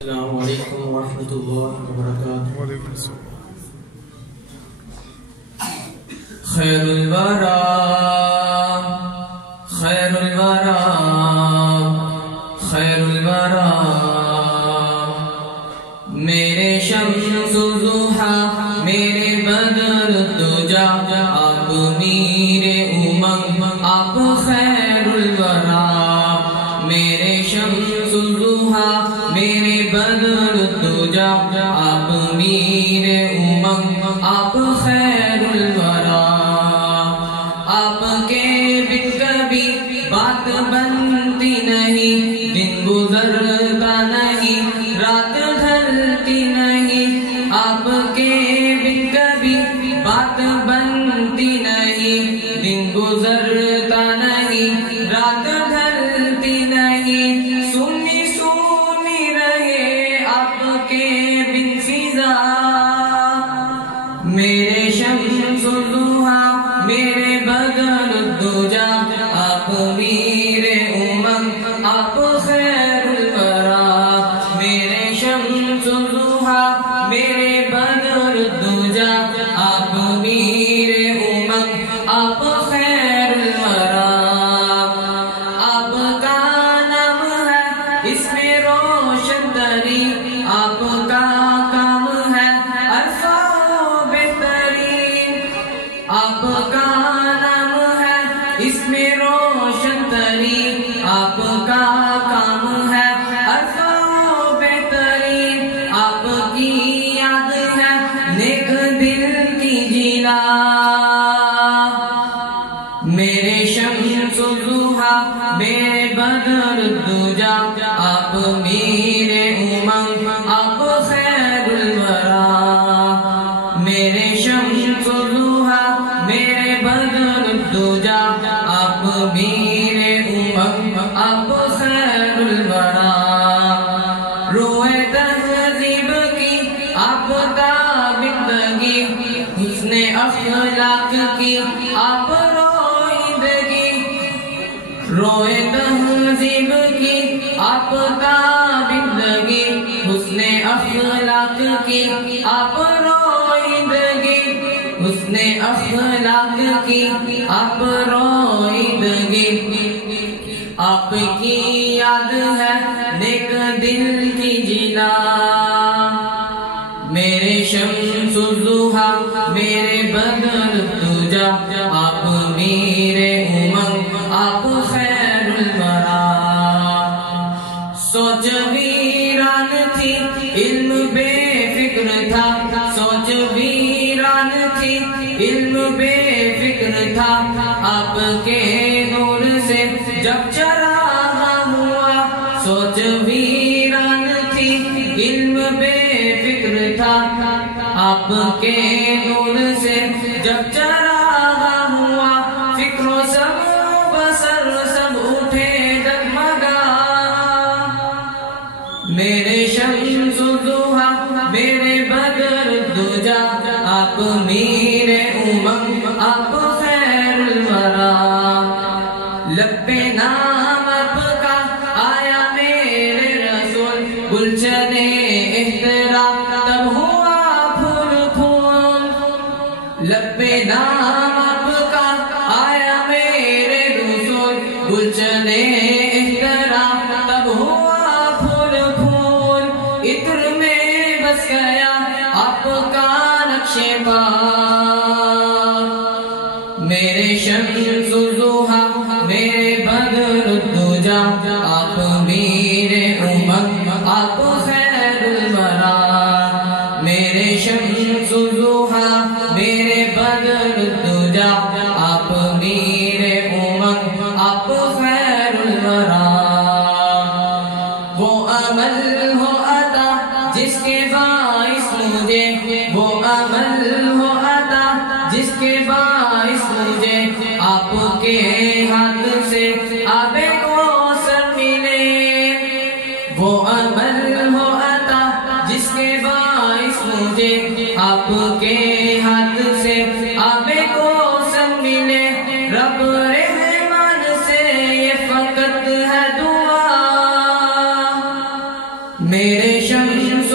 السلام علیکم ورحمۃ اللہ وبرکاتہ۔ وعلیکم السلام۔ خیر الورا خیر الورا خیر الورا میرے شمس ضحیٰ میرے بدر الدجا آپ میر امنگ آپ خیر الورا میرے شمس ضحیٰ میرے بدر الدجا آپ میر امنگ آپ خیر الورا آپ کے بن کبھی بات بنتی نہیں دن گزرتا نہیں رات ڈھلتی نہیں آپ کے بن کبھی بات بنتی نہیں دن گزرتا نہیں رات ڈھلتی نہیں سنی سنی رہے آپ کے بن فضا میرے شمس ضحیٰ میرے بدر الدجا آپ میر امنگ آپ خیر الورا میرے شمس ضحیٰ میرے بدر الدجا آپ میر امنگ آپ خیر الورا آپ کا نام ہے اس میں روشن تری آپ کا کام ہے الفا بہترین آپ کا نام ہے اس میں روشن تری آپ کا کام ہے الفا بہترین آپ کی یاد ہے نیک دل کی جیلا میرے شمس ضحیٰ میرے بدر الدجا آپ میر امنگ آپ خیر الورا میرے شمس ضحیٰ میرے بدر الدجا آپ میر امنگ آپ خیر الورا روئے تہذیب کی آپ تابندگی حسن اخلاق کی آپ روئے تہذیب کی آپ تابندگی حسن اخلاق کی آپ روئندگی حسن اخلاق کی آپ روئندگی آپ کی یاد ہے نیک دل کی جلا میرے شمس ضحیٰ میرے بدر الدجا آپ میر امنگ آپ خیر الورا سوچ ویران تھی علم بے فکر تھا سوچ ویران تھی علم بے فکر تھا آپ کے نور سے جب چراغاں ہوا سوچ ویران تھی علم بے فکر تھا آپ کے نور سے جب چراغاں ہوا فکر و سب بسر سب اٹھے ڈگمگا میرے شمس ضحیٰ میرے بدر الدجا آپ میر امنگ آپ خیر الورا لب پہ نام آپ کا آیا میرے رسول گلشن احترام تب ہوا پھول پھول لب پہ نام آپ کا آیا میرے رسول گلشن احترام تب ہوا پھول پھول عطر میں بس گیا آپ کا نقش پا میرے شمس ضحیٰ میرے بدر الدجا آپ میر امنگ آپ خیر الورا میرے شمس ضحیٰ میرے بدر الدجا آپ میر امنگ آپ خیر الورا وہ عمل ہو عطا جس کے باعث مجھے وہ عمل ہو عطا جس کے باعث مجھے آپ کے ہاتھ سے آب کوثر ملے وہ عمل ہو عطا جس کے باعث مجھے آپ کے ہاتھ سے آب کوثر ملے رب رحمان سے یہ فقط ہے دعا میرے شمس